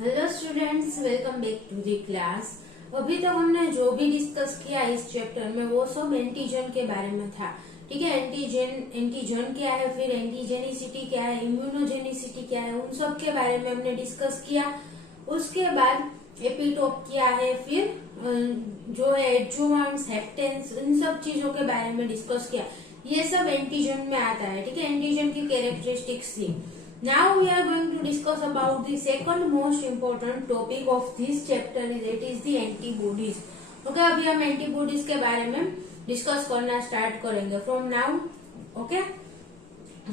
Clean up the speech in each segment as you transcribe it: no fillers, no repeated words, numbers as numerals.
Hello students, welcome back to the class. अभी तक हमने जो भी डिस्कस किया इस चैप्टर में वो सब एंटीजन के बारे में था। ठीक है, एंटीजन क्या है, फिर एंटीजेनिसिटी क्या है, इम्यूनोजेनिसिटी क्या है, उन सब के बारे में हमने डिस्कस किया। उसके बाद एपिटोप क्या है, फिर जो है एडजुवेंट्स, हेप्टेंस, इन सब चीजों के बारे में डिस्कस किया। ये सब एंटीजन में आता है। ठीक है, एंटीजन की कैरेक्टरिस्टिक्स थी। Now we are going to discuss about the second most important topic of this chapter. That is the antibodies. Okay, अभी हम एंटीबॉडीज के बारे में डिस्कस करना स्टार्ट करेंगे from now. Okay,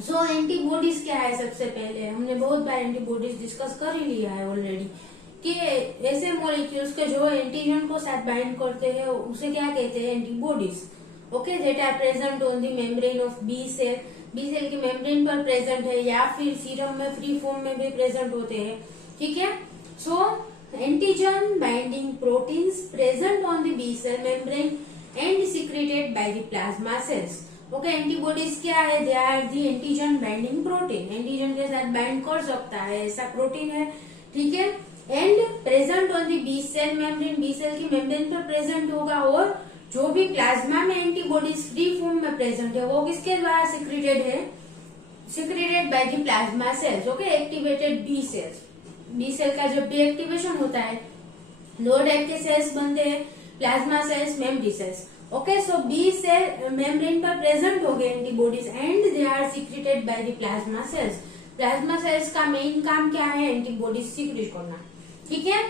so antibodies क्या है? सबसे पहले हमने बहुत बार एंटीबॉडीज डिस्कस कर ही लिया है ऑलरेडी कि ऐसे मॉलिक्यूल्स के जो एंटीजन को साथ बाइंड करते हैं उसे क्या कहते हैं? Antibodies. Okay, that are present on the membrane of B cell. B cell की मेम्ब्रेन पर प्रेजेंट है या फिर सीरम में फ्री फॉर्म में भी प्रेजेंट होते हैं। ठीक है, so antigen binding proteins present on the B cell membrane and secreted by the plasma cells. Okay, antibodies क्या है? They are the antigen binding protein. Antigen के साथ बाइंड कर सकता है ऐसा प्रोटीन है। ठीक है, and present on the B cell membrane, B cell की मेम्ब्रेन पर प्रेजेंट होगा। और जो भी प्लाज्मा में एंटीबॉडीज फ्री फॉर्म में प्रेजेंट है वो किसके द्वारा सिक्रेटेड है? Secreted by the plasma cells. Okay, activated B cells. B cell का जब भी एक्टिवेशन होता है दो टाइप के सेल्स बनते हैं, plasma cells, memory cells. Okay, so B cell membrane पर प्रेजेंट हो गए antibodies and they are secreted by the plasma cells. Plasma cells का मेन काम क्या है? एंटीबॉडीज सिक्रेट करना। ठीक है,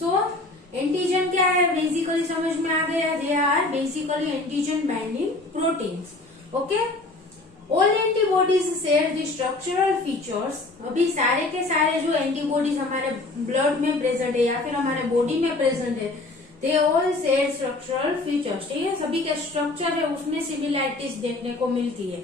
सो एंटीजन क्या है? बेसिकली समझ में आ गया, they are basically antigen binding proteins. Okay, all antibodies share the structural features. अभी सारे के सारे जो एंटीबॉडीज हमारे ब्लड में प्रेजेंट है या फिर हमारे बॉडी में प्रेजेंट है, they all share structural features. ठीक है, सभी के स्ट्रक्चर है उसमें सिमिलैरिटीज देखने को मिलती है।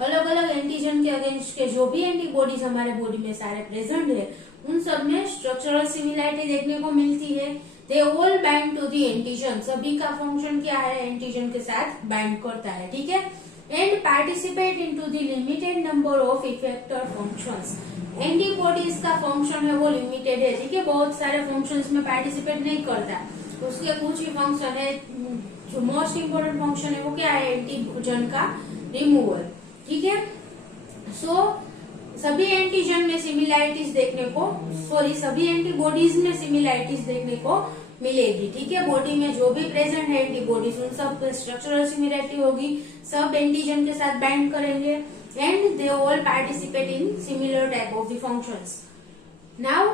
अलग अलग एंटीजन के अगेंस्ट के जो भी एंटीबॉडीज हमारे बॉडी में सारे प्रेजेंट है उन सब में स्ट्रक्चरल सिमिलैरिटी देखने को मिलती है। They all bind to the antigen. सभी का फंक्शन क्या है? एंटीजन के साथ बाइंड करता है। ठीक है, and participate into the limited number of effector functions. Antibodies का फंक्शन है वो लिमिटेड है। ठीक है, बहुत सारे फंक्शंस में पार्टिसिपेट नहीं करता, उसके कुछ ही फंक्शन है। जो मोस्ट इम्पोर्टेंट फंक्शन है वो क्या है? एंटीजन का रिमूवल। ठीक है, सो सभी एंटीजन में सिमिलैरिटीज देखने को, सभी एंटीबॉडीज में सिमिलैरिटीज देखने को मिलेगी। ठीक है, बॉडी में जो भी प्रेजेंट है एंटीबॉडीज उन सब स्ट्रक्चरल सिमिलैरिटी होगी, सब एंटीजन के साथ बाइंड करेंगे and they all participate in similar type of the functions. Now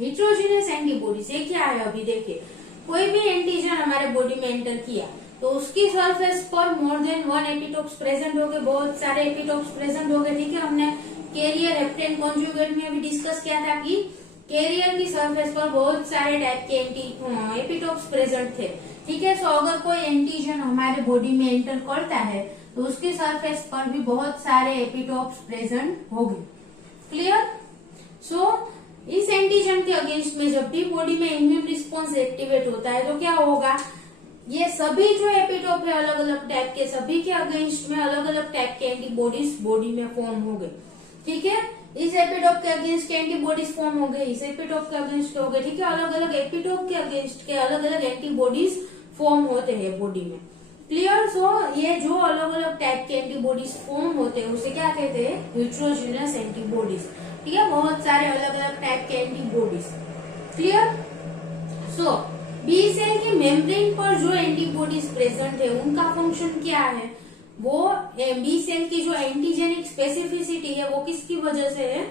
heterogeneous antibodies ये क्या है? अभी देखिए, कोई भी एंटीजन हमारे बॉडी में एंटर किया तो उसकी सरफेस पर more than one epitopes present हो गए, बहुत सारे एपिटोप्स प्रेजेंट हो गए। ठीक है, हमने कैरियर हेप्टेन कॉन्जुगेट में भी डिस्कस किया था कि कैरियर की सरफेस पर बहुत सारे टाइप के एपिटोप्स प्रेजेंट थे। ठीक है, सो अगर कोई एंटीजन हमारे बॉडी में एंटर करता है तो उसकी सरफेस पर भी बहुत सारे एपिटोप्स प्रेजेंट होंगे। क्लियर? सो इस एंटीजन के अगेंस्ट में जब भी बॉडी में इम्यून रिस्पॉन्स एक्टिवेट होता है तो क्या होगा? ये सभी जो एपिटोप है अलग अलग टाइप के, सभी के अगेंस्ट में अलग अलग टाइप के एंटीबॉडीज बॉडी में फॉर्म हो गए। ठीक है, इस एपिटोप के अगेंस्ट के एंटीबॉडीज फॉर्म हो गए, इस एपिटोप के अगेंस्ट हो गए। ठीक है, अलग अलग एपिटोप के अगेंस्ट के अलग अलग एंटीबॉडीज फॉर्म होते हैं बॉडी में। क्लियर? सो ये जो अलग अलग टाइप के एंटीबॉडीज फॉर्म होते हैं उसे क्या कहते हैं? Heterogeneous antibodies. ठीक है, बहुत सारे अलग अलग टाइप के एंटीबॉडीज। क्लियर? सो बी सेल की मेम्ब्रेन पर जो एंटीबॉडीज प्रेजेंट है उनका फंक्शन क्या है? वो बी सेल की जो एंटीजेनिक स्पेसिफिसिटी है वो किसकी वजह से है?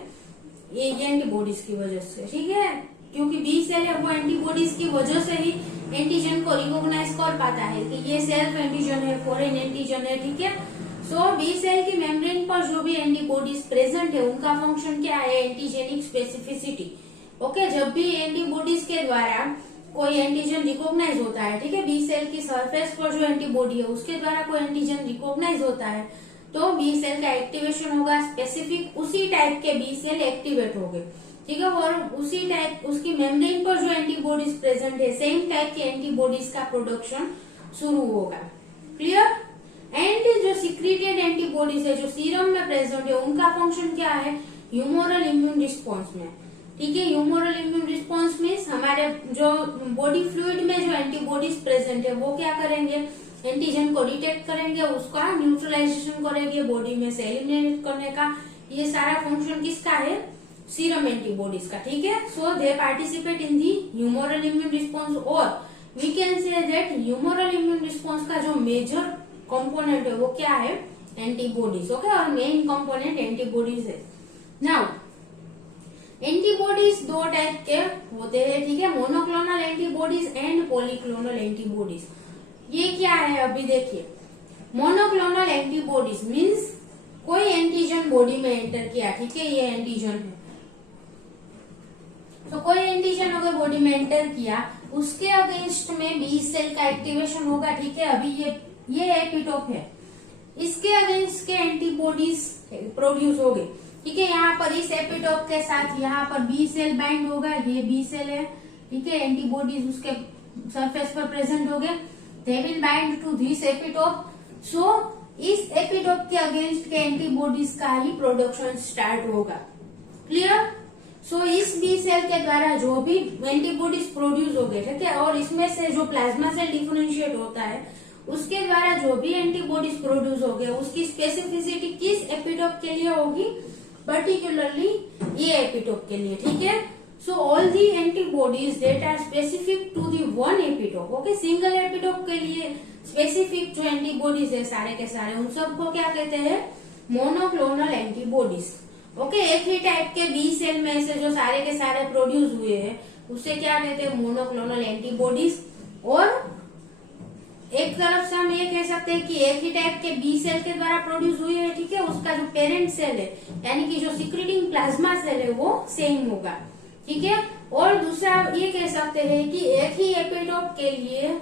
ये एंटीबॉडीज की वजह से। ठीक है, क्योंकि बी सेल है वो एंटीबॉडीज की वजह से ही एंटीजन को रिकॉग्नाइज कर पाता है कि ये सेल्फ एंटीजन है, फॉरेन एंटीजन है। ठीक है, सो बी सेल की मेम्ब्रेन पर जो भी एंटीबॉडीज प्रेजेंट है उनका फंक्शन क्या है? Antigenic specificity. ओके, जब भी एंटीबॉडीज के द्वारा कोई एंटीजन रिकॉग्नाइज होता है, ठीक है, बी सेल की सरफेस पर जो एंटीबॉडी है उसके द्वारा कोई एंटीजन रिकॉग्नाइज होता है तो बी सेल का एक्टिवेशन होगा, स्पेसिफिक उसी टाइप के बी सेल एक्टिवेट हो गए। ठीक है, और उसी टाइप उसकी मेम्ब्रेन पर जो एंटीबॉडीज प्रेजेंट है सेम टाइप के एंटीबॉडीज का प्रोडक्शन शुरू होगा। क्लियर? एंड जो सिक्रेटेड एंटीबॉडीज है जो सीरम में प्रेजेंट है उनका फंक्शन क्या है? ह्यूमोरल इम्यून रिस्पॉन्स में ठीक है। ह्यूमरल इम्यून रिस्पॉन्स मीन्स हमारे जो बॉडी फ्लूइड में जो एंटीबॉडीज प्रेजेंट है वो क्या करेंगे, एंटीजन को डिटेक्ट करेंगे, उसका न्यूट्रलाइजेशन करेंगे, बॉडी में से एलिमिनेट करने का ये सारा फंक्शन किसका है, सीरम एंटीबॉडीज का। ठीक है। So they participate in the humoral immune response, और we can say that humoral immune response का जो मेजर कंपोनेंट है वो क्या है, एंटीबॉडीज। ओके। और मेन कंपोनेंट एंटीबॉडीज है। नाउ एंटीबॉडीज दो टाइप के होते हैं। ठीक है। Monoclonal antibodies and polyclonal antibodies. ये क्या है अभी देखिए, मोनोक्लोनल एंटीबॉडीज मीन्स कोई एंटीजन बॉडी में एंटर किया। ठीक है। ये एंटीजन है, तो कोई एंटीजन अगर बॉडी में एंटर किया उसके अगेंस्ट में बी सेल का एक्टिवेशन होगा। ठीक है। अभी ये एपिटोप है, इसके अगेंस्ट के एंटीबॉडीज प्रोड्यूस हो गए। ठीक है। यहाँ पर इस एपिटोप के साथ यहाँ पर बी सेल बाइंड होगा, ये बी सेल है। ठीक है। एंटीबॉडीज उसके सरफेस पर प्रेजेंट हो गए, they will bind to this epitope. So इस एपिटोप के अगेंस्ट के एंटीबॉडीज का ही प्रोडक्शन स्टार्ट होगा। क्लियर। सो इस बी सेल के द्वारा जो भी एंटीबॉडीज प्रोड्यूस हो गए, ठीक है, और इसमें से जो प्लाज्मा सेल डिफरेंशिएट होता है उसके द्वारा जो भी एंटीबॉडीज प्रोड्यूस हो गए उसकी स्पेसिफिसिटी किस एपिटोप के लिए होगी, पर्टिकुलरली ये एपिटोप के लिए। ठीक है। So all the antibodies that are specific to the one epitope, okay, single epitope के लिए स्पेसिफिक जो एंटीबॉडीज है सारे के सारे, उन सबको क्या कहते हैं, मोनोक्लोनल एंटीबॉडीज। ओके। एक ही टाइप के बी सेल में से जो सारे के सारे प्रोड्यूस हुए हैं उसे क्या कहते हैं, मोनोक्लोनल एंटीबॉडीज। और एक तरफ से हम ये कह सकते हैं कि एक ही टाइप के बी सेल के द्वारा प्रोड्यूस हुए है। ठीक है। उसका जो पेरेंट सेल है यानी कि जो सिक्रीटिंग प्लाज्मा सेल है वो सेम होगा। ठीक है। और दूसरा ये कह सकते हैं कि एक ही एपिटोप के लिए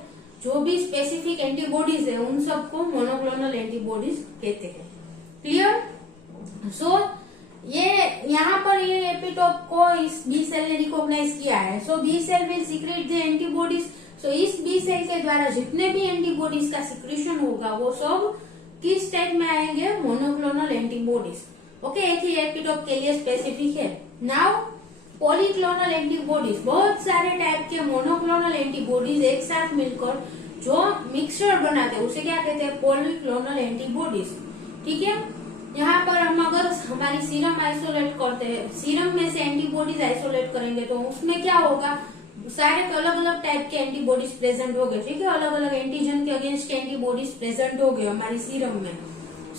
जो भी स्पेसिफिक एंटीबॉडीज है उन सबको मोनोक्लोनल एंटीबॉडीज कहते हैं। क्लियर। सो ये यहाँ पर ये एपिटोप को इस बी सेल ने रिकॉग्नाइज किया है। So B cell will secrete the antibodies. So इस बी सेल के द्वारा जितने भी एंटीबॉडीज का सिक्रेशन होगा वो सब किस टाइप में आएंगे, मोनोक्लोनल एंटीबॉडीज। ओके। एक ही एपिटोप के लिए स्पेसिफिक है। नाउ पॉलीक्लोनल एंटीबॉडीज, बहुत सारे टाइप के मोनोक्लोनल एंटीबॉडीज एक साथ मिलकर जो मिक्सचर बनाते हैं उसे क्या कहते हैं, पॉलीक्लोनल एंटीबॉडीज। ठीक है। यहाँ पर हम अगर हमारी सीरम आइसोलेट करते हैं, सीरम में से एंटीबॉडीज आइसोलेट करेंगे तो उसमें क्या होगा, सारे अलग अलग टाइप के एंटीबॉडीज प्रेजेंट हो गए। ठीक है। अलग अलग एंटीजन के अगेंस्ट एंटीबॉडीज प्रेजेंट हो गए हमारी सीरम में।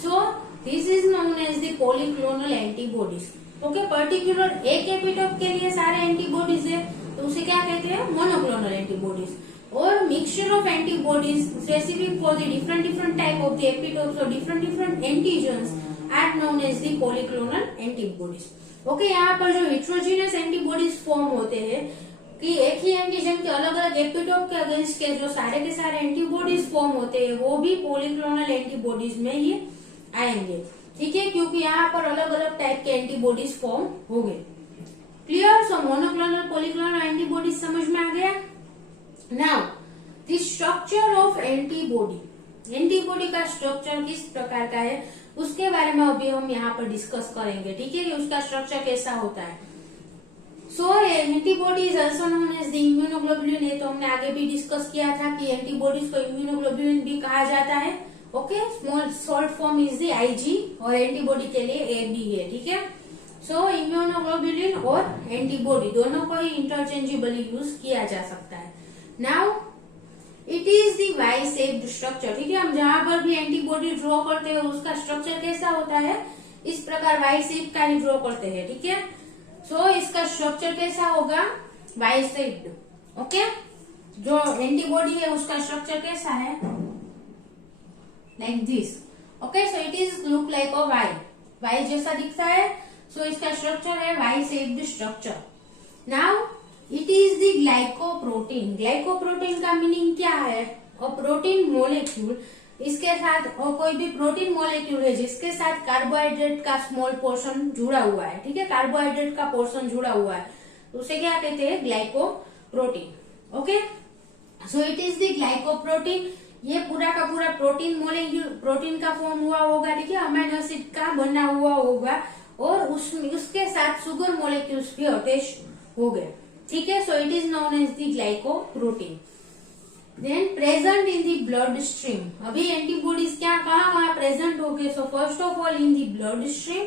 So this is known as the polyclonal antibodies. Okay. Particular एक एपिटोप के लिए सारे एंटीबॉडीज है तो उसे क्या कहते हैं, मोनोक्लोनल एंटीबॉडीज। और mixture of antibodies specific for the different type of the epitopes और different antigens are known as the polyclonal antibodies. Okay. यहाँ पर जो हेट्रोजीनियस एंटीबॉडीज फॉर्म होते हैं कि एक ही एंटीजन के अलग अलग एपिटोप के अगेंस्ट के जो सारे के सारे एंटीबॉडीज फॉर्म होते हैं वो भी पॉलीक्लोनल एंटीबॉडीज में ही आएंगे। ठीक है। क्योंकि यहाँ पर अलग अलग टाइप के एंटीबॉडीज फॉर्म हो गए। क्लियर। सो मोनोक्लोनल पॉलीक्लोनल एंटीबॉडीज समझ में आ गया। Now the structure of antibody, antibody का स्ट्रक्चर किस प्रकार का है उसके बारे में अभी हम यहाँ पर डिस्कस करेंगे। ठीक है। कि उसका स्ट्रक्चर कैसा होता है। So antibody is also known as the immunoglobulin. ये तो हमने आगे भी डिस्कस किया था कि एंटीबॉडीज को इम्यूनोग्लोबुलिन भी कहा जाता है। Okay. Small short form is the IG और एंटीबॉडी के लिए एबी है। ठीक है। सो इम्यूनोग्लोबुलिन और एंटीबॉडी दोनों को ही इंटरचेंजेबली यूज किया जा सकता है। Now it is the Y shaped structure. ठीक है। हम जहां पर भी एंटीबॉडी ड्रॉ करते हैं उसका स्ट्रक्चर कैसा होता है, इस प्रकार वाई शेप का ही ड्रॉ करते हैं। ठीक है। सो इसका स्ट्रक्चर कैसा होगा, वाई शेप्ड। ओके। जो एंटीबॉडी है उसका स्ट्रक्चर कैसा है, like this. Okay. So it is look like a Y, Y जैसा दिखता है। सो इसका स्ट्रक्चर है Y shaped structure. Now it is the glycoprotein. Glycoprotein का मीनिंग क्या है, और प्रोटीन मोलेक्यूल, इसके साथ और कोई भी प्रोटीन मोलेक्यूल है जिसके साथ कार्बोहाइड्रेट का स्मॉल पोर्शन जुड़ा हुआ है। ठीक है। कार्बोहाइड्रेट का पोर्शन जुड़ा हुआ है तो उसे क्या कहते हैं, glycoprotein. Okay. So it is the glycoprotein. ये पूरा का पूरा प्रोटीन मोलेक्यूल प्रोटीन का फॉर्म हुआ होगा। ठीक है। अमीनो एसिड का बना हुआ होगा और उसके साथ शुगर मोलेक्यूल्स भी अटैच हो गया। ठीक है, so it is known as the glycoprotein. Then present in the blood stream. अभी एंटीबॉडीज क्या कहाँ प्रेजेंट हो गए? So first of all in the blood stream,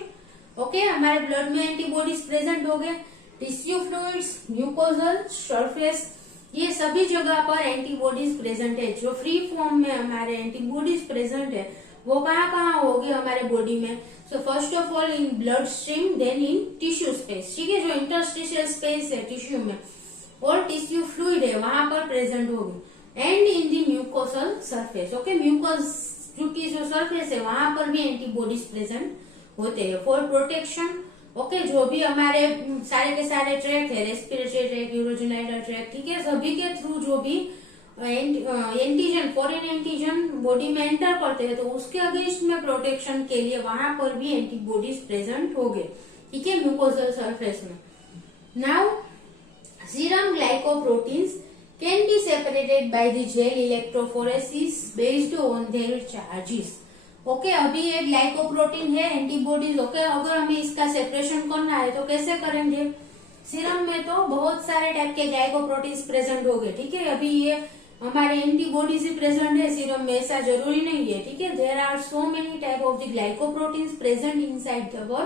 okay, हमारे ब्लड में एंटीबॉडीज प्रेजेंट हो गए। टिश्यू फ्लूइड्स, म्यूकोजल सरफेस, ये सभी जगह पर एंटीबॉडीज प्रेजेंट है। जो फ्री फॉर्म में हमारे एंटीबॉडीज प्रेजेंट है वो कहाँ होगी हमारे बॉडी में? So first of all in blood stream, then in tissue space, ठीक है, जो इंटरस्टिशियल स्पेस है टिश्यू में और टिश्यू फ्लूइड है वहां पर प्रेजेंट होगी। And in the mucosal surface, okay, mucus की जो सरफेस है वहां पर भी एंटीबॉडीज प्रेजेंट होते हैं फॉर प्रोटेक्शन। ओके, जो भी हमारे सारे के सारे ट्रैक है, रेस्पिरेटरी ट्रैक, यूरोजेनाइडल ट्रैक, ठीक है, सभी के थ्रू जो भी एंटीजन, फॉरेन एंटीजन बॉडी में एंटर करते हैं तो उसके अगेंस्ट में प्रोटेक्शन के लिए वहां पर भी एंटीबॉडीज प्रेजेंट हो गए, ठीक है, म्यूकोसल सरफेस में। Now serum glycoproteins can be separated by the gel electrophoresis based on their charges. Okay, अभी ये ग्लाइकोप्रोटीन है एंटीबॉडीज, ओके, अगर हमें इसका सेपरेशन करना है तो कैसे करेंगे? सीरम में तो बहुत सारे टाइप के ग्लाइकोप्रोटीन्स प्रेजेंट हो गए, ठीक है, अभी ये हमारे एंटीबॉडीज ही प्रेजेंट है सीरम में, ऐसा जरूरी नहीं है, ठीक है। There are so many type of the glycoproteins present inside our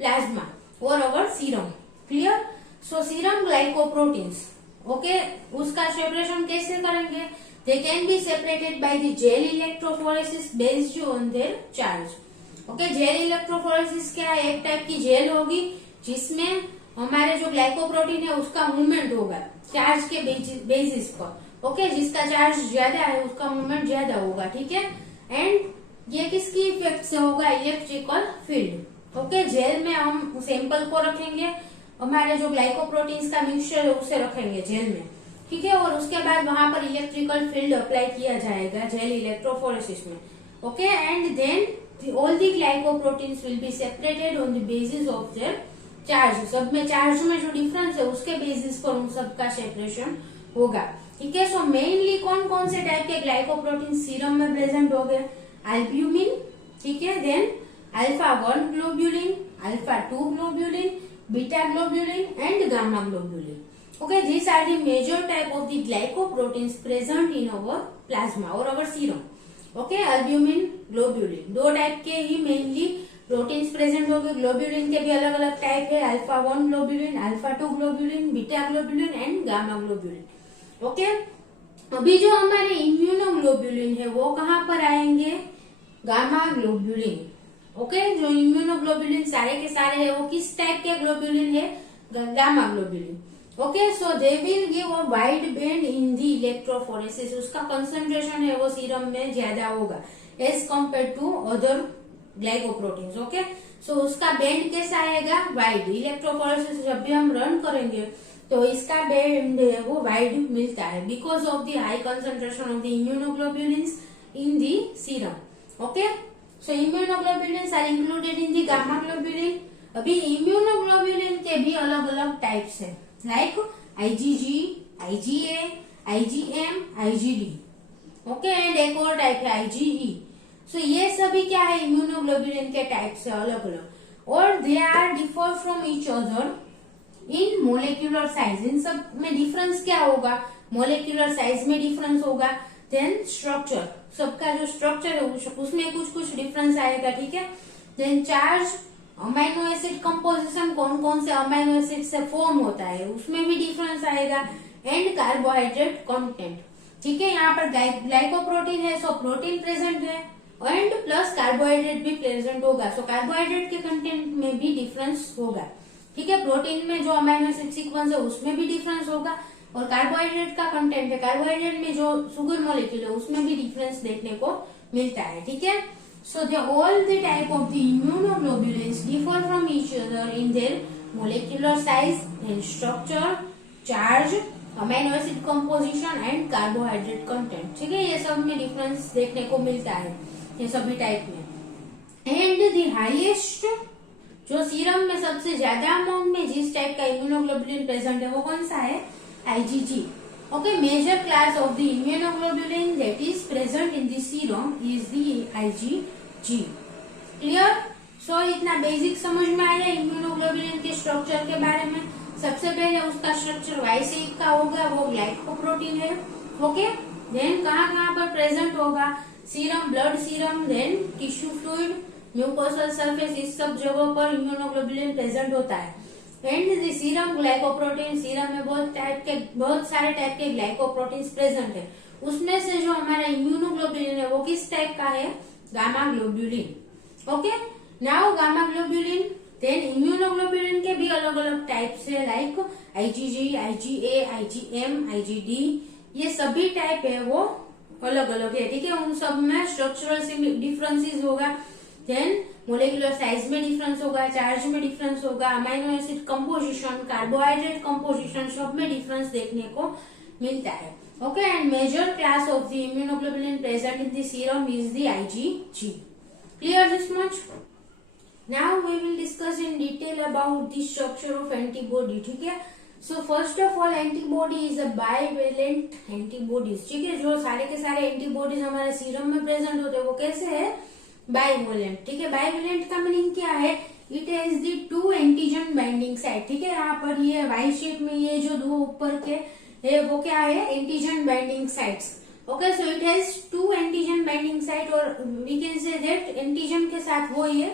plasma और our serum. Clear? So serum glycoproteins, okay, उसका सेपरेशन कैसे करेंगे? They can be separated by the gel electrophoresis based on their charge. Okay, gel electrophoresis क्या है? एक type की jail होगी जिसमें हमारे जो ग्लाइकोप्रोटीन है उसका मूवमेंट होगा चार्ज के बेसिस पर, ओके, जिसका चार्ज ज्यादा है उसका मूवमेंट ज्यादा होगा, ठीक है। एंड ये किसकी इफेक्ट से होगा? Electrical field. ओके, जेल में हम सैंपल को रखेंगे, हमारे जो ग्लाइकोप्रोटीन्स का मिक्सचर है उसे रखेंगे जेल में, ठीक है, और उसके बाद वहां पर इलेक्ट्रिकल फील्ड अप्लाई किया जाएगा जेल इलेक्ट्रोफोरेसिस में, okay. And then all the glycoproteins will be separated on the basis of their charge. सब में चार्ज में जो डिफरेंस है उसके बेसिस पर उन सबका सेपरेशन होगा, ठीक है। सो मेनली कौन कौन से टाइप के ग्लाइकोप्रोटीन सीरम में प्रेजेंट हो गए? एल्ब्यूमिन, ठीक है, then alpha one globulin, alpha two globulin, beta globulin and gamma globulin. Okay, these are the major type of the glycoproteins present in our plasma or our serum. Okay, albumin, globulin, दो type के ही mainly proteins present हो गए। Globulin के भी अलग अलग type है, alpha one globulin, alpha two globulin, beta globulin and gamma globulin. Okay, अभी जो हमारे इम्यूनोग्लोब्यूलिन है वो कहाँ पर आएंगे? Gamma globulin. ओके, जो इम्यूनोग्लोब्यूलिन सारे के सारे है वो किस टाइप के ग्लोब्यूलिन है? Gamma globulin. Okay, so they will give a wide band in the electrophoresis, उसका कंसंट्रेशन है वो सीरम में ज्यादा होगा as compare to other glycoproteins. Okay, so उसका बैंड कैसा आएगा? वाइड। इलेक्ट्रोफोरेसिस जब भी हम रन करेंगे तो इसका बैंड है वो वाइड मिलता है because of the high concentration of the immunoglobulins in the serum. Okay, so immunoglobulins are included in the gamma globulin. अभी इम्यूनोग्लोब्यूलिन के भी अलग अलग टाइप्स है, like IgG, IgA, IgM, IgD, okay, and एक और टाइप है IgE। सो ये सभी क्या है? इम्यूनोग्लोब्यूलिन के टाइप्स है अलग अलग, और they are differ from each other in molecular size. इन सब में डिफरेंस क्या होगा? मोलिकुलर साइज में डिफरेंस होगा। देन स्ट्रक्चर, सबका जो स्ट्रक्चर है उसमें कुछ कुछ डिफरेंस आएगा, ठीक है। Then charge, amino acid composition, कौन कौन से अमाइनो एसिड से फॉर्म होता है उसमें भी डिफरेंस आएगा। एंड कार्बोहाइड्रेट कंटेंट, ठीक है, यहाँ पर ग्लाइकोप्रोटीन है सो प्रोटीन प्रेजेंट है एंड प्लस कार्बोहाइड्रेट भी प्रेजेंट होगा, सो कार्बोहाइड्रेट के कंटेंट में भी डिफरेंस होगा, ठीक है। प्रोटीन में जो अमाइनो एसिड सीक्वेंस है उसमें भी डिफरेंस होगा, और कार्बोहाइड्रेट का कंटेंट है, कार्बोहाइड्रेट में जो शुगर मॉलिक्यूल है उसमें भी डिफरेंस देखने को मिलता है, ठीक है। So the all the type of the immunoglobulins differ from each other in their molecular size and structure, charge, amino acid composition and carbohydrate content, ठीक है, ये सब में डिफरेंस देखने को मिलता है ये सभी टाइप में। एंड द हाईएस्ट, जो सीरम में सबसे ज्यादा अमाउंट में जिस टाइप का इम्यूनोग्लोब्यूलिन प्रेजेंट है वो कौन सा है? IgG. Okay, major class of the immunoglobulin that is present in the serum is the IgG. Clear? So इतना बेसिक समझ में आया इम्यूनोग्लोब्यूलिन के स्ट्रक्चर के बारे में। सबसे पहले उसका स्ट्रक्चर वाई शेप का होगा, वो ग्लाइकोप्रोटीन है। ओके, देन कहाँ पर प्रेजेंट होगा, serum, blood serum, then tissue fluid, mucosal surface, इस सब जगहों पर इम्यूनोग्लोबुलिन प्रेजेंट होता है। एंड सीरम ग्लाइकोप्रोटीन, सीरम में बहुत सारे टाइप के ग्लाइकोप्रोटीन्स प्रेजेंट है। उसमें से जो हमारा इम्यूनोग्लोबुलिन है वो किस टाइप का है, gamma globulin. Okay, now gamma globulin, then immunoglobulin के भी अलग अलग टाइप्स है, like IgG, IgA, IgM, IgD, ये सभी टाइप है वो अलग अलग है। ठीक है, उन सब में स्ट्रक्चरल डिफरेंसेस होगा, देन मोलेकुलर साइज में डिफरेंस होगा, चार्ज में डिफरेंस होगा, amino acid composition, carbohydrate composition, सब में डिफरेंस देखने को मिलता है। Okay, and major class of the immunoglobulin present in the serum is the IgG. Clear this much? Now we will discuss in detail about the structure of antibody. ठीक है, so first of all antibody is a bivalent antibodies. ठीक है, जो सारे के सारे antibodies हमारे serum में प्रेजेंट होते हैं वो कैसे है, बाइवेलेंट। ठीक है, बाइवेलेंट का मीनिंग क्या है, it has the two antigen binding site. ठीक है, यहाँ पर ये वाई शेप में ये जो दो ऊपर के है वो क्या है, antigen binding sites. Okay, so it has two antigen binding site, और we can say that antigen के साथ वो ये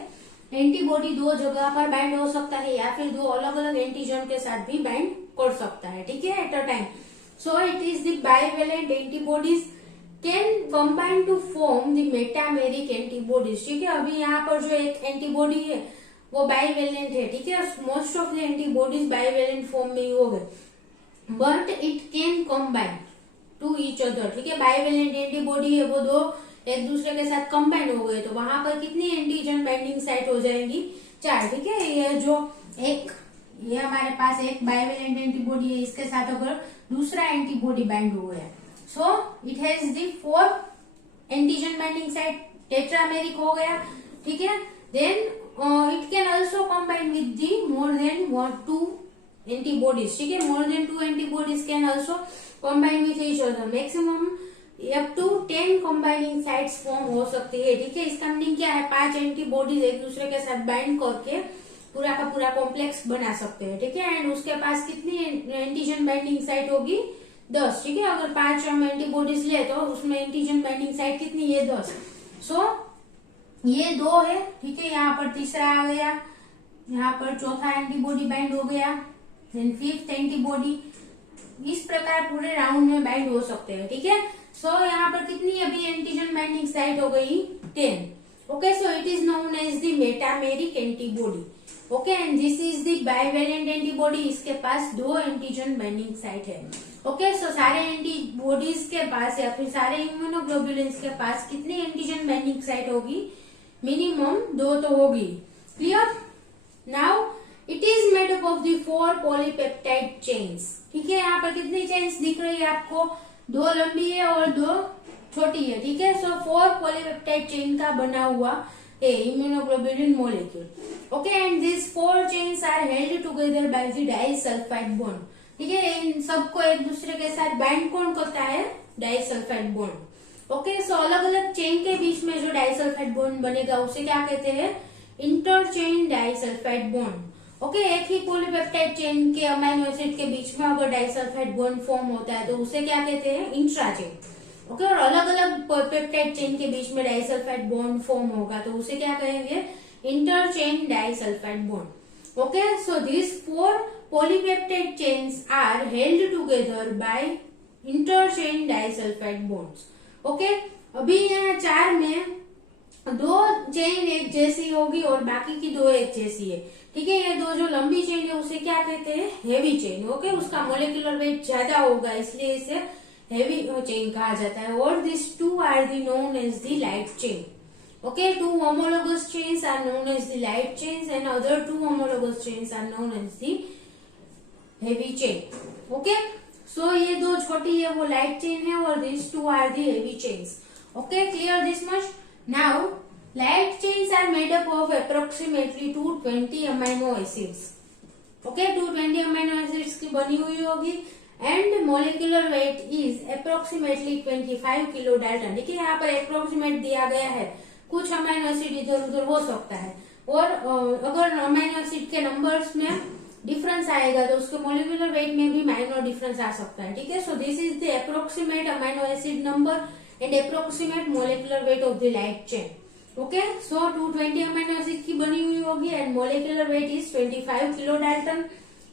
एंटीबॉडी दो जगह पर बाइंड हो सकता है, या फिर दो अलग अलग एंटीजन के साथ भी बाइंड कर सकता है। ठीक है, at a time. So it is the bivalent antibodies can combine to form the metameric antibodies. ठीक है, अभी यहाँ पर जो एक एंटीबॉडी है वो बाइवेलेंट है। ठीक है, most of the antibodies bivalent form में ही हो गए, but it can combine to each other. ठीक है, बाइवेलेंट एंटीबॉडी है वो दो एक दूसरे के साथ कंबाइन हो गए तो वहां पर कितनी एंटीजन बाइंडिंग साइट हो जाएंगी, 4। ठीक है, ये हमारे पास एक बाइवेलेंट एंटीबॉडी है, इसके साथ अगर दूसरा एंटीबॉडी बाइंड हो गया, so it has the 4 antigen binding site, tetrameric हो गया। ठीक है, then it can also combine with the more than 2 antibodies. ठीक है, more than 2 antibodies can also combine with each other, maximum up to 10 combining sites form हो सकती है। ठीक है, इसका मीनिंग क्या है, 5 एंटीबॉडीज एक दूसरे के साथ बाइंड करके पूरा का पूरा कॉम्प्लेक्स बना सकते हैं। ठीक है, एंड उसके पास कितनी एंटीजन बाइंडिंग साइट होगी, 10। ठीक है, अगर 5 हम एंटीबॉडीज ले तो उसमें एंटीजन बाइंडिंग साइट कितनी है, 10। सो ये 2 है। ठीक है, यहाँ पर तीसरा आ गया, यहाँ पर चौथा एंटीबॉडी बाइंड हो गया, देन 5th एंटीबॉडी, इस प्रकार पूरे राउंड में बाइंड हो सकते हैं। ठीक है, सो यहाँ पर कितनी अभी एंटीजन बाइंडिंग साइट हो गई, 10। Okay, so it is known as the metameric antibody. Okay, and this is the bivalent antibody, इसके पास 2 एंटीजन बाइंडिंग साइट है। ओके, सो सारे एंटीबॉडीज के पास या फिर सारे इम्यूनोग्लोबुलिन्स के पास कितनी एंटीजन बाइंडिंग साइट होगी, मिनिमम 2 तो होगी। Clear? Now it is made up of the 4 polypeptide chains. ठीक है, यहाँ पर कितनी चेन्स दिख रही है आपको, 2 लंबी है और 2 छोटी है। ठीक है, सो 4 पॉलीपेप्टाइड चेन का बना हुआ है immunoglobulin molecule. Okay, and this 4 chains are held together by the disulphide bond. ठीक है, इन सबको एक दूसरे के साथ बाइंड कौन करता है, डाइसल्फाइड बॉन्ड। ओके, सो अलग अलग चेन के बीच में जो डाइसल्फाइड बॉन्ड बनेगा उसे क्या कहते हैं, इंटरचेन डाइसल्फाइड बॉन्ड। ओके, एक ही पॉलीपेप्टाइड चेन के अमाइनो एसिड के बीच में अगर डाइसल्फाइड बॉन्ड फॉर्म होता है तो उसे क्या कहते हैं, इंट्राचेन। ओके, और अलग अलग पेप्टाइड चेन के बीच में डाइसल्फाइड बॉन्ड फॉर्म होगा तो उसे क्या कहेंगे, interchain disulphide bond. Okay, so this 4 polypeptide chains are held together by interchain disulphide bonds. Okay, अभी यहाँ 4 में 2 चेन एक जैसी होगी और बाकी की 2 एक जैसी है। ठीक है, ये 2 जो लंबी चेन है उसे क्या कहते हैं, हेवी चेन। ओके, उसका मोलिकुलर वेट ज्यादा होगा इसलिए इसे हेवी चेन कहा जाता है। और this 2 are the known as the light chain. Okay, 2 homologous chains are known as the light chains and other 2 homologous chains are known as the heavy chain. Okay, so ये 2 छोटी है वो light chain है और this 2 are the heavy chains. Okay, clear this much? Now light chains are made up of approximately 220 amino acids. Okay, 220 amino acids की बनी हुई होगी and molecular weight is approximately 25 kilo Dalton. देखिए यहाँ पर approximate दिया गया है, कुछ अमाइनो एसिड इधर उधर हो सकता है। और अगर अमाइनो एसिड के नंबर्स में डिफरेंस आएगा तो उसके मोलिकुलर वेट में भी माइनर डिफरेंस आ सकता है, ठीक है। So this is the approximate amino acid number and approximate molecular weight of the light chain. Okay, so 220 amino acid की बनी हुई होगी and molecular weight is 25 kilo dalton.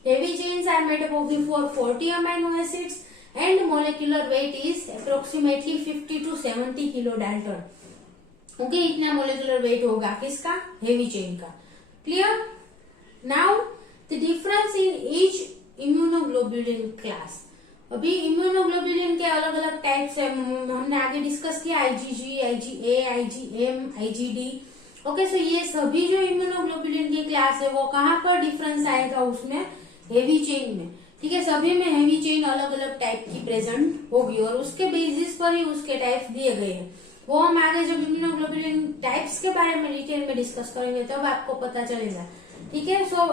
Heavy chains are made up of the 40 amino acids and molecular weight is approximately 50 to 70 kilo dalton. Okay, इतना molecular weight होगा किसका, heavy chain का। Clear. Now the difference in each immunoglobulin class. अभी immunoglobulin के अलग अलग types है, हमने आगे डिस्कस किया IgG, IgA, IgM, IgD. Okay, so ये सभी जो इम्यूनोग्लोबुलिन की क्लास है वो कहाँ पर डिफरेंस आएगा, उसमें हेवी चेन में, ठीक है। सभी में हेवी चेन अलग अलग टाइप की प्रेजेंट होगी और उसके बेसिस पर ही उसके टाइप्स दिए गए हैं। वो हम आगे जब इम्यूनोग्लोबुलिन टाइप्स के बारे में डिटेल में डिस्कस करेंगे तब आपको पता चलेगा, ठीक है। सो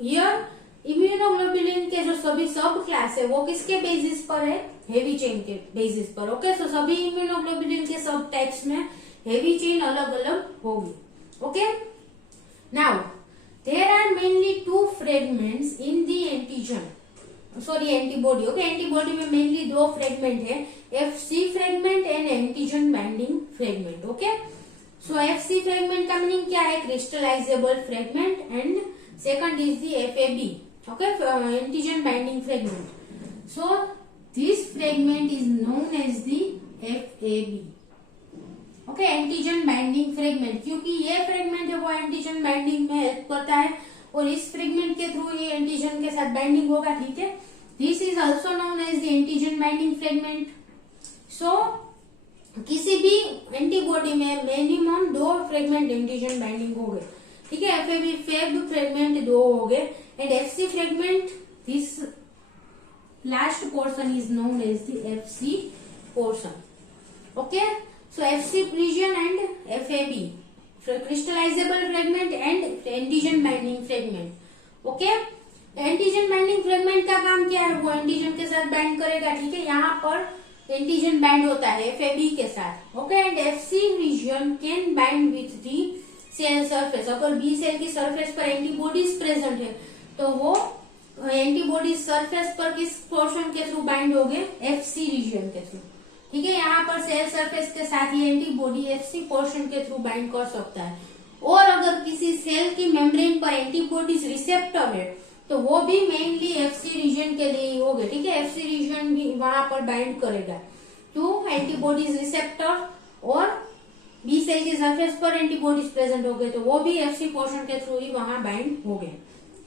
हियर इम्यूनोग्लोबुलिन के जो सभी सब क्लास है वो किसके बेसिस पर है, हेवी चेन के बेसिस पर। ओके, सो सभी इम्यूनोग्लोबुलिन के सब टाइप्स में हेवी चेन अलग अलग होगी। Okay, now there are mainly 2 fragments in the antigen, sorry antibody. Okay, antibody में मेनली 2 फ्रेगमेंट है, FC fragment and antigen binding fragment. Okay, so FC fragment का मीनिंग क्या है, crystallizable fragment, and second is the FAB, okay, antigen binding fragment. So this fragment is known as the FAB. Okay, antigen binding fragment, क्योंकि ये fragment है वो antigen binding में help करता है और इस फ्रेगमेंट के थ्रू ये एंटीजन के साथ बाइंडिंग होगा, ठीक है। This is also known as the antigen binding fragment. So किसी भी एंटीबॉडी में मिनिमम 2 फ्रेगमेंट एंटीजन बाइंडिंग हो गए, ठीक है। एफएबी फेब फ्रेगमेंट 2 हो गए and FC fragment, this last portion is known as the FC portion. Okay, so FC region and FAB, crystallizable fragment and antigen binding fragment. Okay, antigen binding fragment का काम क्या है, वो antigen के साथ bind करेगा, ठीक है। यहाँ पर एंटीजन बाइंड होता है एफएबी के साथ। Okay, and FC region can bind with the cell surface. अगर बी सेल की सरफेस पर एंटीबॉडीज प्रेजेंट है तो वो एंटीबॉडीज सरफेस पर किस पोर्शन के थ्रू बाइंड हो गए, एफसी रीजन के थ्रू, ठीक है। यहाँ पर सेल सरफेस के साथ ही एंटीबॉडी एफसी पोर्शन के थ्रू बाइंड कर सकता है। और अगर किसी सेल की मेम्ब्रेन पर एंटीबॉडीज रिसेप्टर है तो वो भी मेनली एफसी रीजन के लिए ही होगा, ठीक है। एफसी रीजन भी वहां पर बाइंड करेगा टू एंटीबॉडीज रिसेप्टर, और बी सेल की सरफेस पर एंटीबॉडीज प्रेजेंट हो गए तो वो भी एफसी पोर्शन के थ्रू ही वहां बाइंड हो गए।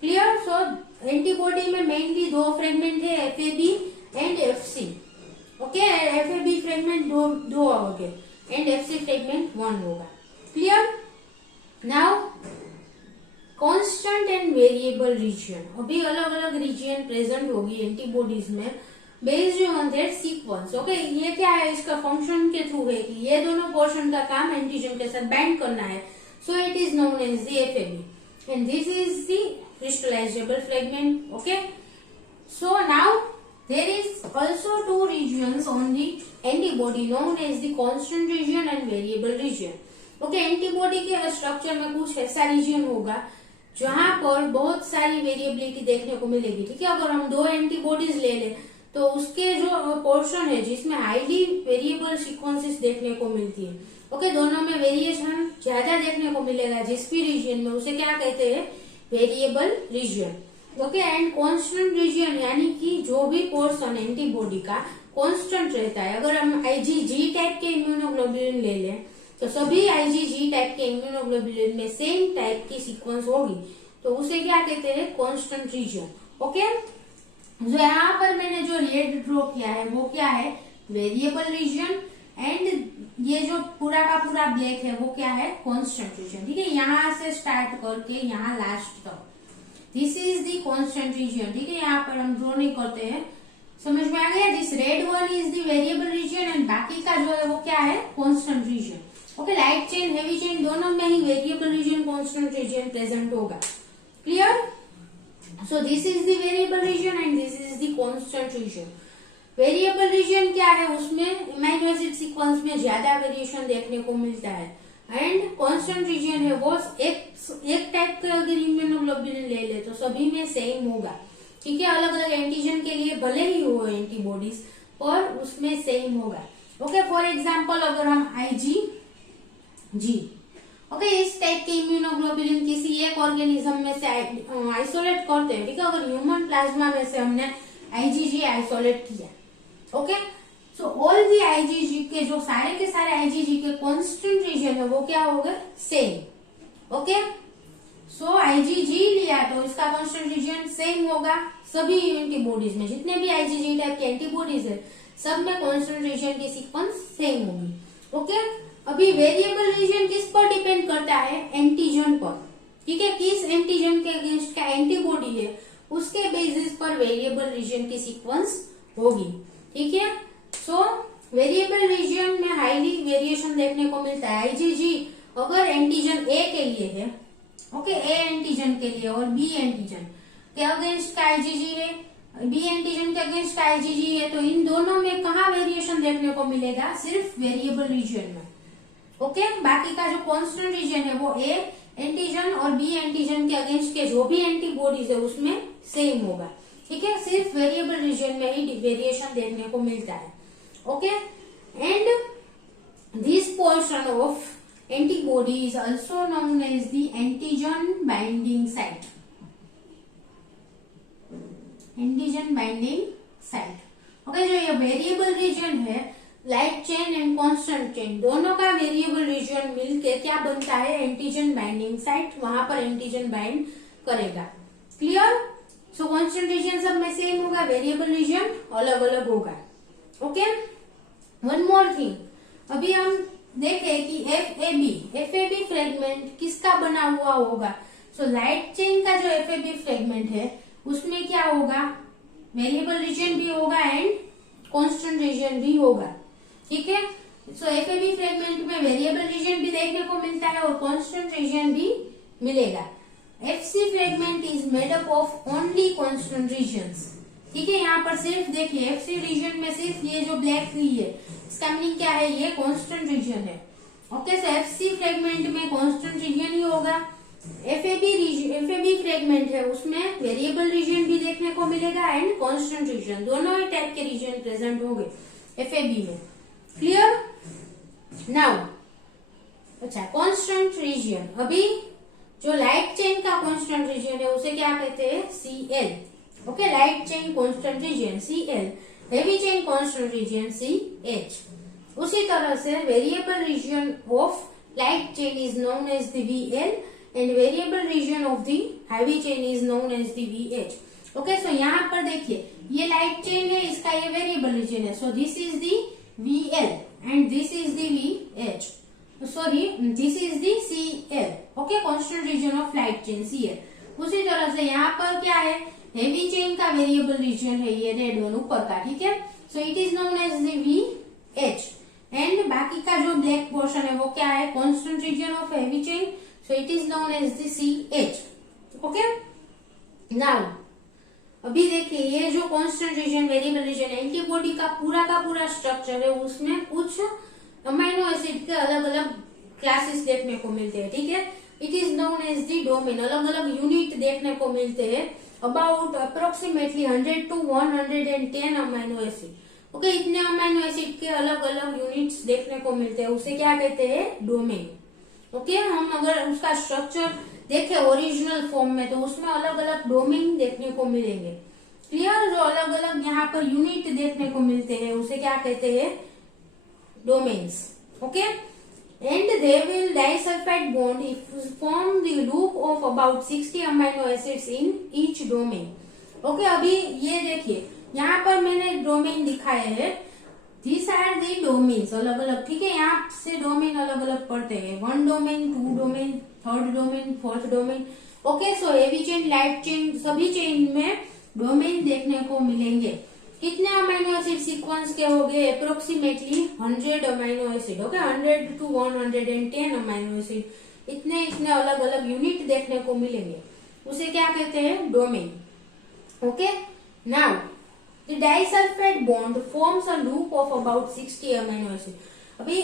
क्लियर। सो एंटीबॉडी में मेनली 2 फ्रेगमेंट है, FAB and FC. Okay, FAB fragment 2 हो गए एंड एफसी फ्रेगमेंट 1 होगा। Clear. Now constant and variable reason, अभी अलग अलग रीजन प्रेजेंट होगी एंटीबॉडीज में based on that sequence. Okay, ये क्या है, इसका फंक्शन के थ्रू है कि ये दोनों पोर्शन का काम एंटीजन के साथ बाइंड करना है। So it is known as the FAB and this is the crystallizable fragment. Okay, so now there is also 2 regions on the antibody known as the constant region and variable region. Okay, antibody के structure में कुछ ऐसा reason होगा जहां पर बहुत सारी variability देखने को मिलेगी, ठीक है। अगर हम 2 एंटीबॉडीज ले लें तो उसके जो पोर्शन है जिसमें हाईली वेरिएबल सीक्वेंसेस देखने को मिलती है, ओके, दोनों में वेरिएशन ज्यादा देखने को मिलेगा जिस भी रीजन में, उसे क्या कहते हैं, variable region. Okay, and constant reason यानी कि जो भी पोर्शन एंटीबॉडी का कांस्टेंट रहता है। अगर हम आईजीजी टाइप के इम्यूनोग्लोबुलिन ले लें तो सभी आईजीजी टाइप के इम्यूनोग्लोबुलिन में सेम टाइप की सीक्वेंस होगी तो उसे क्या कहते हैं, कांस्टेंट रीजन। ओके, जो यहाँ पर मैंने जो रेड ड्रॉ किया है वो क्या है, वेरिएबल रीजन, एंड ये जो पूरा का पूरा ब्लैक है वो क्या है, कांस्टेंट रीजन, ठीक है। यहाँ से स्टार्ट करके यहाँ लास्ट तक this is the constant reason, ठीक है। यहाँ पर हम ड्रॉ नहीं करते हैं, समझ में आ गया। This red one is the variable region and बाकी का जो है वो क्या है, constant region. Okay, light chain heavy chain दोनों में ही variable region constant region present होगा। Clear. So this is the variable region and this is the constant region. Variable region क्या है, उसमें अमीनो एसिड सीक्वेंस में ज्यादा वेरिएशन देखने को मिलता है, एंड कांस्टेंट रीजन है वो एक टाइप का अगर इम्यूनोग्लोबुलिन ले ले तो सभी में सेम होगा, ठीक है। अलग अलग एंटीजन के लिए भले ही हो एंटीबॉडीज पर उसमें सेम होगा। ओके, फॉर एग्जांपल अगर हम IgG, ओके, इस टाइप के इम्यूनोग्लोबुलिन किसी एक ऑर्गेनिज्म में से आइसोलेट करते हैं, ठीक है। अगर ह्यूमन प्लाज्मा में से हमने IgG आइसोलेट किया, ओके, सो ऑल दी IgG के जो सारे के सारे IgG के कांस्टेंट रीजन है वो क्या हो गए, सेम। ओके, सो IgG लिया तो इसका कांस्टेंट रीजन सेम होगा सभी एंटीबॉडीज में, जितने भी IgG टाइप के एंटीबॉडीज है सब में कांस्टेंट रीजन की सीक्वेंस सेम होगी। ओके, अभी वेरिएबल रीजन किस पर डिपेंड करता है, एंटीजन पर, ठीक है। किस एंटीजन के अगेंस्ट का एंटीबॉडी है उसके बेसिस पर वेरिएबल रीजन की सीक्वेंस होगी, ठीक है। सो वेरिएबल रीजन में हाईली वेरिएशन देखने को मिलता है। IgG अगर एंटीजन ए के लिए है, ओके, ए एंटीजन के लिए और बी एंटीजन के अगेंस्ट का IgG है, बी एंटीजन के अगेंस्ट का IgG है, तो इन दोनों में कहाँ वेरिएशन देखने को मिलेगा, सिर्फ वेरिएबल रीजन में। ओके, बाकी का जो कांस्टेंट रीजन है वो ए एंटीजन और बी एंटीजन के अगेंस्ट के जो भी एंटीबॉडीज है उसमें सेम होगा, ठीक है। सिर्फ वेरिएबल रीजन में ही वेरिएशन देखने को मिलता है। Okay, and this portion of antibody is also known as the antigen binding site, antigen binding site. Okay, जो ये वेरिएबल रीजन है, light chain and constant chain दोनों का वेरिएबल रीजन मिलके क्या बनता है, एंटीजन बाइंडिंग साइट, वहां पर एंटीजन बाइंड करेगा। क्लियर? सो कांस्टेंट रीजन सब में सेम होगा, वेरिएबल रीजन अलग अलग होगा। ओके, वन मोर थिंग, अभी हम देखें कि FAB फ्रेगमेंट किसका बना हुआ होगा। सो लाइट चेन का जो FAB फ्रेगमेंट है उसमें क्या होगा, वेरिएबल रीजन भी होगा एंड कांस्टेंट रीजन भी होगा, ठीक है। सो FAB फ्रेगमेंट में वेरिएबल रीजन भी देखने को मिलता है और कांस्टेंट रीजन भी मिलेगा। FC fragment is made up of only constant regions, ठीक है। यहाँ पर सिर्फ देखिए FC रीजन में सिर्फ ये जो ब्लैक हुई है इसका मीनिंग क्या है, ये कांस्टेंट रीजन है। ओके, सो FC फ्रेगमेंट में कांस्टेंट रीजन ही होगा। FAB फ्रेगमेंट है उसमें वेरिएबल रीजन भी देखने को मिलेगा एंड कांस्टेंट रीजन, दोनों ही टाइप के रीजन प्रेजेंट होंगे FAB में। क्लियर? नाउ अच्छा, कांस्टेंट रीजन, अभी जो लाइट चेन का कांस्टेंट रीजन है उसे क्या कहते हैं, CL। Okay, light chain constant region CL, heavy chain constant region CH। उसी तरह से variable region of light chain is known as the VL and variable region of the heavy chain is known as the VH। Okay, so यहाँ पर देखिए ये light chain है, इसका ये वेरिएबल रीजन है, so this is the VL and this is the VH, sorry this is the CL। Okay, constant region of light chain CL। उसी तरह से यहाँ पर क्या है, हेवी चेन का वेरिएबल रीजन है ये रेड वन ऊपर का, ठीक है। So it is known as the VH and बाकी का जो ब्लैक पोर्शन है वो क्या है, constant region of heavy chain, so it is known as the CH। Okay, now अभी देखिए ये जो constant region variable region antibody का पूरा स्ट्रक्चर है, उसमें कुछ अमाइनो एसिड के अलग अलग क्लासेस देखने को मिलते हैं, ठीक है। It is known as the domain, अलग अलग यूनिट देखने को मिलते हैं, about approximately 100 to 110 amino acid. Okay, इतने अमाइनो एसिड के अलग अलग यूनिट्स देखने को मिलते हैं, उसे क्या कहते हैं, डोमेन। ओके, हम अगर उसका स्ट्रक्चर देखें ओरिजिनल फॉर्म में तो उसमें अलग अलग डोमेन देखने को मिलेंगे। क्लियर? जो अलग अलग यहाँ पर यूनिट देखने को मिलते हैं उसे क्या कहते हैं, domains. Okay, and they will disulfide bond if form the loop of about 60 amino acids in each domain. Okay, अभी ये देखिए यहाँ पर मैंने डोमेन दिखाए हैं, these are the domains अलग अलग, ठीक है। यहाँ से डोमेन अलग अलग पढ़ते हैं, 1 domain, 2 domain, 3rd domain, 4th domain. Okay, so heavy chain, light chain, सभी चेन में डोमेन देखने को मिलेंगे। कितने अमाइनो एसिड सीक्वेंस के हो गए, approximately 100 amino acid. Okay, 100 to 110 amino acid, इतने अलग अलग यूनिट देखने को मिलेंगे, उसे क्या कहते हैं, domain. Okay, now the disulphide bond forms a loop of about 60 amino acid. अभी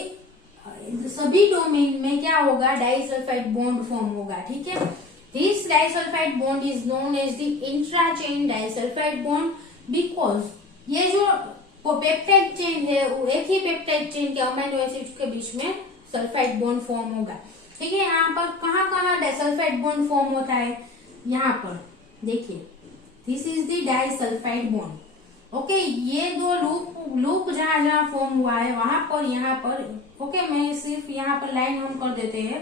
सभी डोमेन में क्या होगा, डाइसल्फाइड बॉन्ड फॉर्म होगा, ठीक है। This disulphide bond is known as the intra chain disulphide bond because ये जो पेप्टाइड चेन है वो एक ही पेप्टाइड चेन के अमीनो एसिड्स के बीच में सल्फाइड बॉन्ड फॉर्म होगा, ठीक है। यहाँ पर कहाँ डाइसल्फाइड बॉन्ड फॉर्म होता है, यहाँ पर देखिए, this is the disulphide bond, okay. ये दो लूप जहां फॉर्म हुआ है वहां पर, यहाँ पर, ओके। मैं सिर्फ यहाँ पर लाइन ऑन कर देते हैं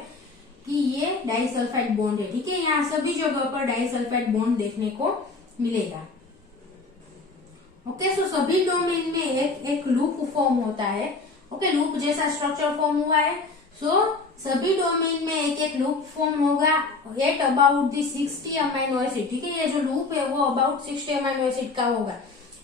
कि ये डाइसल्फाइड बॉन्ड है, ठीक है। यहाँ सभी जगह पर डाइसल्फाइड बॉन्ड देखने को मिलेगा, ओके। सो सभी डोमेन में एक लूप फॉर्म होता है, ओके। लूप जैसा स्ट्रक्चर फॉर्म हुआ है, सो सभी डोमेन में एक लूप फॉर्म होगा at about the 60 amino acid, ठीक है। ये जो लूप है वो अबाउट 60 अमीनो एसिड का होगा।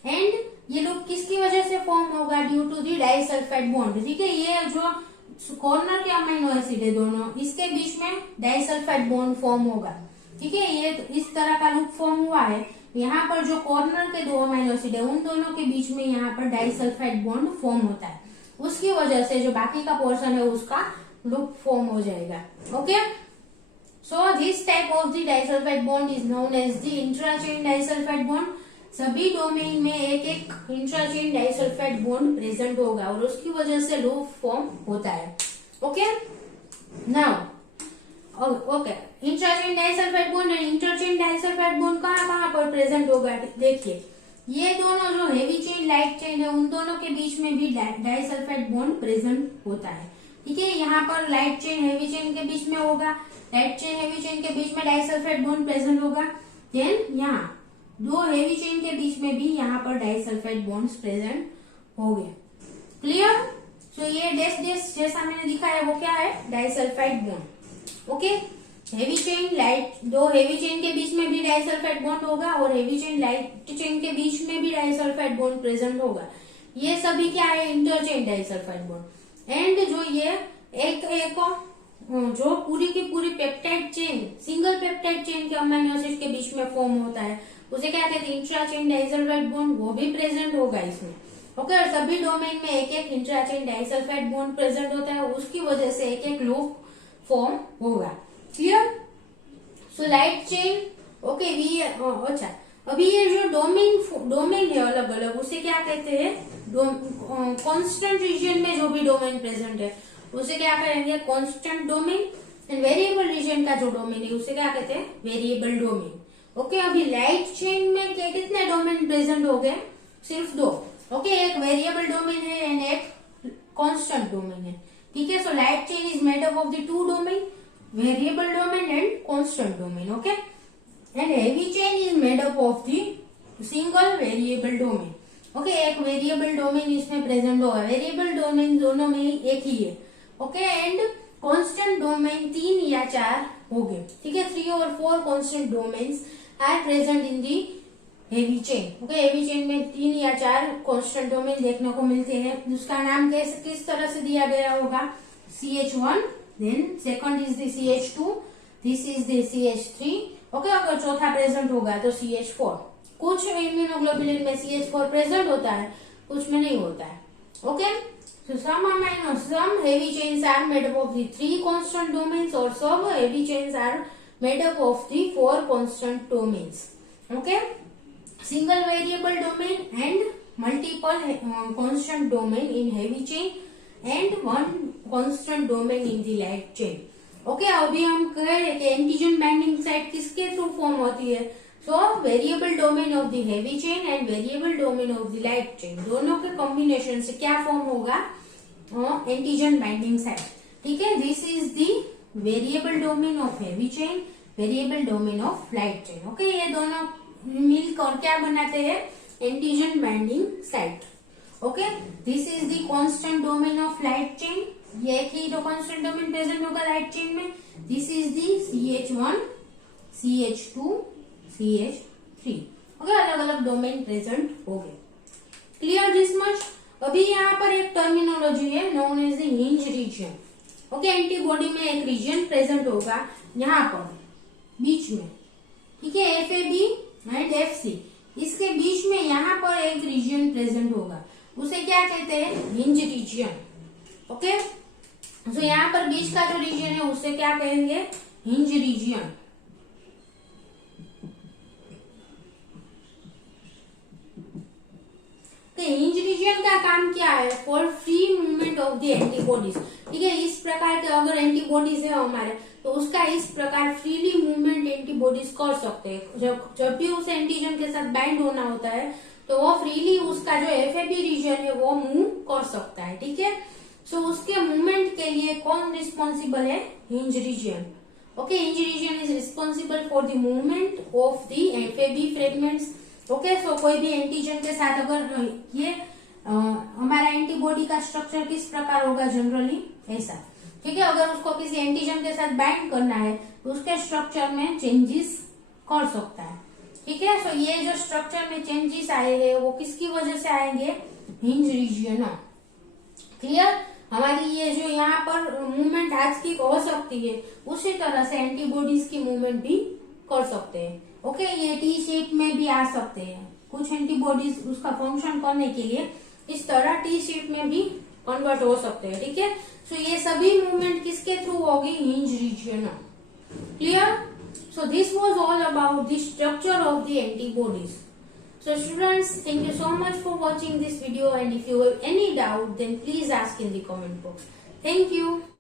एंड ये लूप किसकी वजह से फॉर्म होगा, due to the disulphide bond, ठीक है। ये जो कॉर्नर के अमीनो एसिड है दोनों, इसके बीच में डाइसल्फाइड बॉन्ड फॉर्म होगा, ठीक है। ये इस तरह का लूप फॉर्म हुआ है, यहाँ पर जो कॉर्नर के दो अमीनो एसिड है उन दोनों के बीच में यहाँ पर डाइसल्फाइड बॉन्ड फॉर्म होता है, उसकी वजह से जो बाकी का पोर्शन है उसका लूप फॉर्म हो जाएगा, okay. So this type of the disulphide bond is known as the intrachain disulphide bond. सभी डोमेन में एक इंट्राचेन डाइसल्फाइड बॉन्ड प्रेजेंट होगा और उसकी वजह से लूप फॉर्म होता है, okay. Now okay, intrachain disulphide bond and interchain disulphide bond कहाँ पर प्रेजेंट होगा, देखिए। ये दोनों जो हेवी चेन लाइट चेन है उन दोनों के बीच में भी डाइसल्फाइड बॉन्ड प्रेजेंट होता है, ठीक है। यहाँ पर लाइट चेन हेवी चेन के बीच में होगा, लाइट चेन हेवी चेन के बीच में डाइसल्फाइड बॉन्ड प्रेजेंट होगा। देन यहाँ दो हेवी चेन के बीच में भी यहाँ पर डाइसल्फाइड बॉन्ड्स प्रेजेंट हो गए, क्लियर। सो ये डैश डैश जैसा मैंने दिखाया वो क्या है, disulphide bond, okay. Heavy chain light, दो हेवी चेन के बीच में भी डाइसल्फाइड बॉन्ड होगा और हेवी चेन लाइट चेन के बीच में भी डाइसल्फाइड बॉन्ड प्रेजेंट होगा। ये सभी क्या है, इंटरचेन डाइसल्फाइड बॉन्ड। एंड जो ये एक जो पूरी की पूरी peptide chain, single peptide chain के अमीनो एसिड के बीच में फॉर्म होता है, उसे क्या कहते हैं, इंट्राचेन डाइसल्फाइड बॉन्ड, वो भी प्रेजेंट होगा इसमें, ओके। और सभी डोमेन में एक इंट्राचेन डाइसल्फाइड बॉन्ड प्रेजेंट होता है, उसकी वजह से एक लूप फॉर्म होगा, clear. So light chain, okay. अच्छा, अभी ये जो डोमेन है अलग अलग, उसे क्या कहते हैं, कांस्टेंट रीजन में जो भी डोमेन प्रेजेंट है उसे क्या कहेंगे, constant domain. And variable reason का जो डोमेन है उसे क्या कहते हैं, वेरिएबल डोमेन, ओके। अभी लाइट चेन में कितने डोमेन प्रेजेंट हो गए, सिर्फ दो, ओके। एक वेरिएबल डोमेन है एंड एक कांस्टेंट डोमेन है, ठीक है। So light chain is made up of the two domain, variable domain and constant domain, okay. And heavy chain is made up of the single variable domain, okay. एक variable domain इसमें present होगा, variable domain दोनों में एक ही है, okay. And constant domain 3 या 4 हो गए, ठीक है। 3 और 4 constant domains are present in the heavy chain, okay. Heavy chain में 3 या 4 कांस्टेंट डोमेन देखने को मिलते हैं, उसका नाम किस तरह से दिया गया होगा, CH1, then second is the CH2, this is the CH3, okay. अगर चौथा प्रेजेंट होगा तो CH4। कुछ इम्यूनोग्लोबुलिन में CH4 प्रेजेंट होता है, कुछ में नहीं होता है, okay. So some heavy chains are made up of the 3 constant domains or some heavy chains are made up of the 4 constant domains, okay. Single variable domain and multiple constant domain in heavy chain and one constant domain in the light chain, okay. अभी हम कह रहे हैं कि antigen binding site किसके through form होती है, so variable domain of the heavy chain and variable domain of the light chain, दोनों के कॉम्बिनेशन से क्या फॉर्म होगा, एंटीजन बाइंडिंग साइट, ठीक है। This is the variable domain of heavy chain, variable domain of light chain, okay. ये दोनों मिलकर क्या बनाते हैं, antigen binding site, okay. This is the constant domain of light chain, ये एक ही तो कांस्टेंट डोमेन प्रेजेंट होगा लाइट चेन में। This is the CH1, CH2, CH3, okay. अलग अलग डोमेन प्रेजेंट हो गए, क्लियर दिस मच। अभी यहाँ पर एक टर्मिनोलॉजी है known as the hinge region, okay. Antibody में एक रीजन प्रेजेंट होगा यहाँ पर बीच में, ठीक है, FAB एंड FC, इसके बीच में यहाँ पर एक रीजन प्रेजेंट होगा, उसे क्या कहते हैं, हिंज रीजन, ओके। तो यहाँ पर बीच का जो रीजन है उसे क्या कहेंगे, हिंज रीजन। हिंज रीजन का काम क्या है, for free movement of the antibodies. ठीक है, इस प्रकार के अगर एंटीबॉडीज है हमारे तो उसका इस प्रकार फ्रीली मूवमेंट एंटीबॉडीज कर सकते हैं। जब भी उस एंटीजन के साथ बाइंड होना होता है तो वो फ्रीली उसका जो एफएबी रीजन है वो मूव कर सकता है। ठीक है, सो उसके मूवमेंट के लिए कौन रिस्पॉन्सिबल है, hinge region. Okay, hinge region is responsible for the movement of the FAB fragments. Okay, so कोई भी एंटीजन के साथ अगर ये हमारा एंटीबॉडी का स्ट्रक्चर किस प्रकार होगा, जनरली ऐसा। ठीक है, अगर उसको किसी एंटीजन के साथ बाइंड करना है तो उसके स्ट्रक्चर में चेंजेस कर सकता है। ठीक है, सो ये जो स्ट्रक्चर में चेंजेस आए हैं वो किसकी वजह से आएंगे, हिंज रीजन। क्लियर, हमारी ये जो यहाँ पर मूवमेंट आज की हो सकती है उसी तरह से एंटीबॉडीज की मूवमेंट भी कर सकते हैं। ओके, ये टी शेप में भी आ सकते हैं कुछ एंटीबॉडीज, उसका फंक्शन करने के लिए इस तरह टी शेप में भी कन्वर्ट हो सकते हैं। ठीक है, सो ये सभी मूवमेंट किसके थ्रू होगी, hinge region. Clear, so this was all about the structure of the antibodies. So students, thank you so much for watching this video, and if you have any doubt then please ask in the comment box. Thank you.